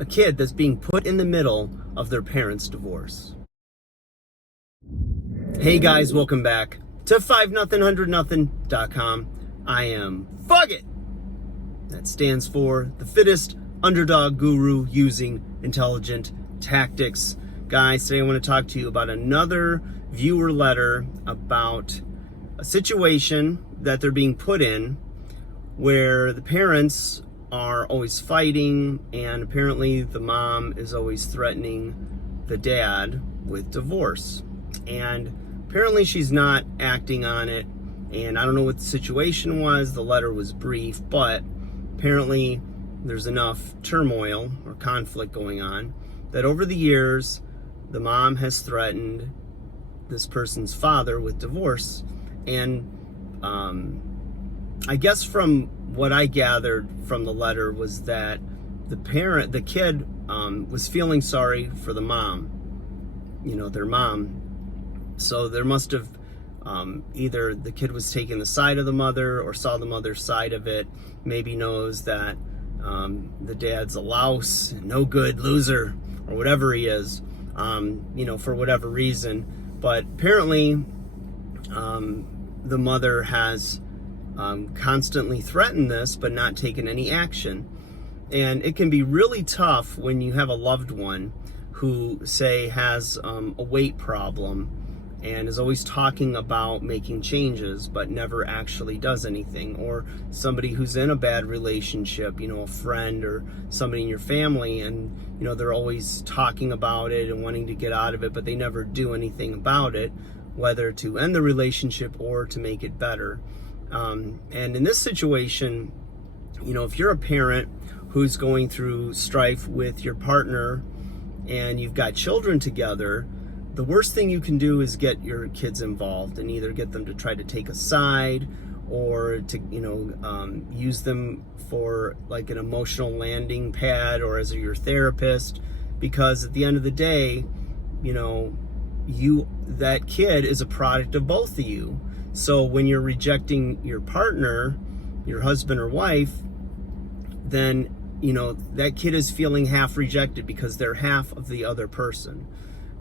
a kid that's being put in the middle of their parents' divorce. Hey guys, welcome back to 5nothing100nothing.com. I am Fugget. That stands for the fittest underdog guru using intelligent tactics. Guys, today I want to talk to you about another viewer letter about a situation that they're being put in where the parents are always fighting, and apparently the mom is always threatening the dad with divorce. And apparently she's not acting on it, and I don't know what the situation was. The letter was brief, but apparently there's enough turmoil or conflict going on that over the years the mom has threatened this person's father with divorce. And I guess from what I gathered from the letter was that the kid was feeling sorry for the mom, their mom. So there must have either the kid was taking the side of the mother or saw the mother's side of it, maybe knows that the dad's a louse, no good, loser, or whatever he is, for whatever reason. But apparently the mother has constantly threatened this but not taken any action. And it can be really tough when you have a loved one who, say, has a weight problem and is always talking about making changes but never actually does anything, or somebody who's in a bad relationship, a friend or somebody in your family, and they're always talking about it and wanting to get out of it, but they never do anything about it, whether to end the relationship or to make it better. And in this situation, if you're a parent who's going through strife with your partner and you've got children together, the worst thing you can do is get your kids involved and either get them to try to take a side or to, use them for like an emotional landing pad or as your therapist, because at the end of the day, that kid is a product of both of you. So when you're rejecting your partner, your husband or wife, then, that kid is feeling half rejected because they're half of the other person.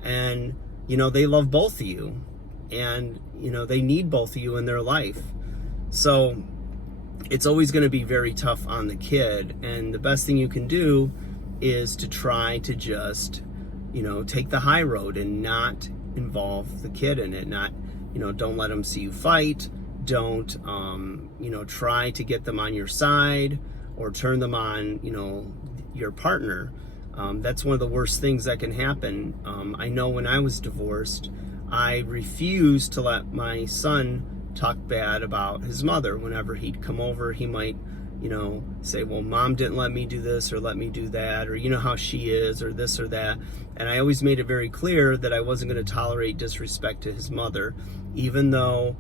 And, they love both of you, and, they need both of you in their life. So it's always going to be very tough on the kid. And the best thing you can do is to try to just, take the high road and not involve the kid in it. Not, don't let them see you fight. Don't, try to get them on your side or turn them on, your partner. That's one of the worst things that can happen. I know when I was divorced, I refused to let my son talk bad about his mother. Whenever he'd come over, he might, say, well, mom didn't let me do this or let me do that, or how she is, or this or that. And I always made it very clear that I wasn't going to tolerate disrespect to his mother, even though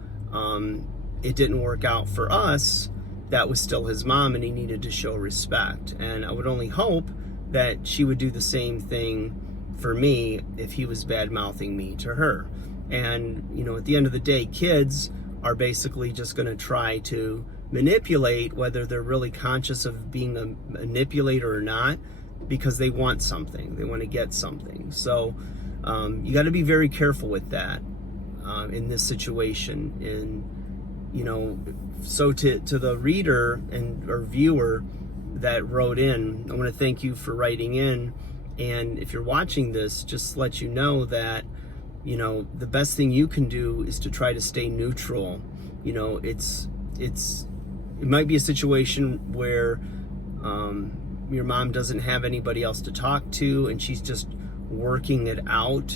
it didn't work out for us. That was still his mom, and he needed to show respect. And I would only hope that she would do the same thing for me if he was bad-mouthing me to her. And, at the end of the day, kids are basically just going to try to manipulate, whether they're really conscious of being a manipulator or not, because they want something. They want to get something. So you got to be very careful with that in this situation. And, so to the reader or viewer that wrote in, I want to thank you for writing in. And if you're watching this, just let you know that, the best thing you can do is to try to stay neutral. It might be a situation where your mom doesn't have anybody else to talk to, and she's just working it out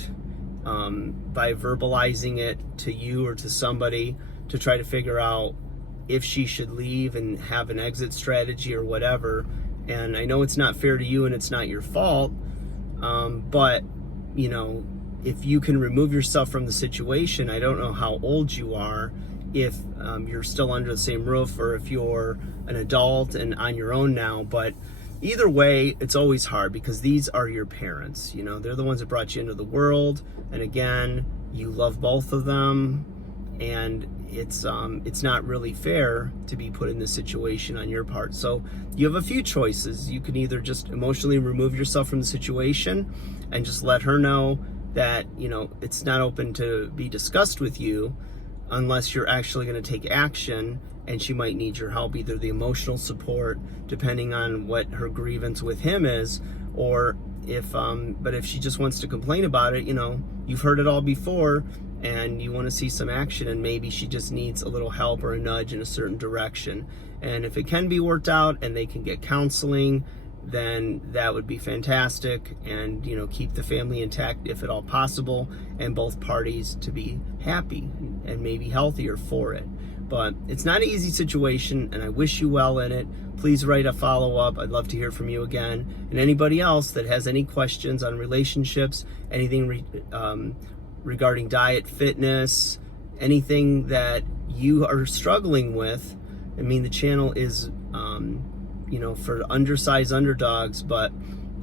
by verbalizing it to you or to somebody to try to figure out if she should leave and have an exit strategy or whatever. And I know it's not fair to you and it's not your fault, but if you can remove yourself from the situation, I don't know how old you are, if you're still under the same roof or if you're an adult and on your own now, but either way, it's always hard because these are your parents. They're the ones that brought you into the world, and again, you love both of them. And it's not really fair to be put in this situation on your part. So you have a few choices. You can either just emotionally remove yourself from the situation and just let her know that, you know, it's not open to be discussed with you unless you're actually going to take action, and she might need your help, either the emotional support depending on what her grievance with him is, or but if she just wants to complain about it, you know, you've heard it all before and you want to see some action, and maybe she just needs a little help or a nudge in a certain direction. And if it can be worked out and they can get counseling, then that would be fantastic, and, you know, keep the family intact if at all possible, and both parties to be happy and maybe healthier for it. But it's not an easy situation, and I wish you well in it. Please write a follow-up. I'd love to hear from you again. And anybody else that has any questions on relationships, anything regarding diet, fitness, anything that you are struggling with. I mean, the channel is, you know, for undersized underdogs, but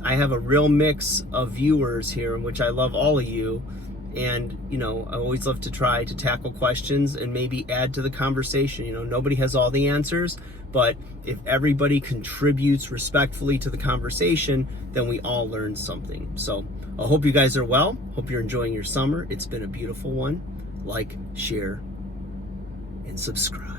I have a real mix of viewers here, in which I love all of you. And, you know, I always love to try to tackle questions and maybe add to the conversation. You know, nobody has all the answers, but if everybody contributes respectfully to the conversation, then we all learn something. So I hope you guys are well. Hope you're enjoying your summer. It's been a beautiful one. Like, share, and subscribe.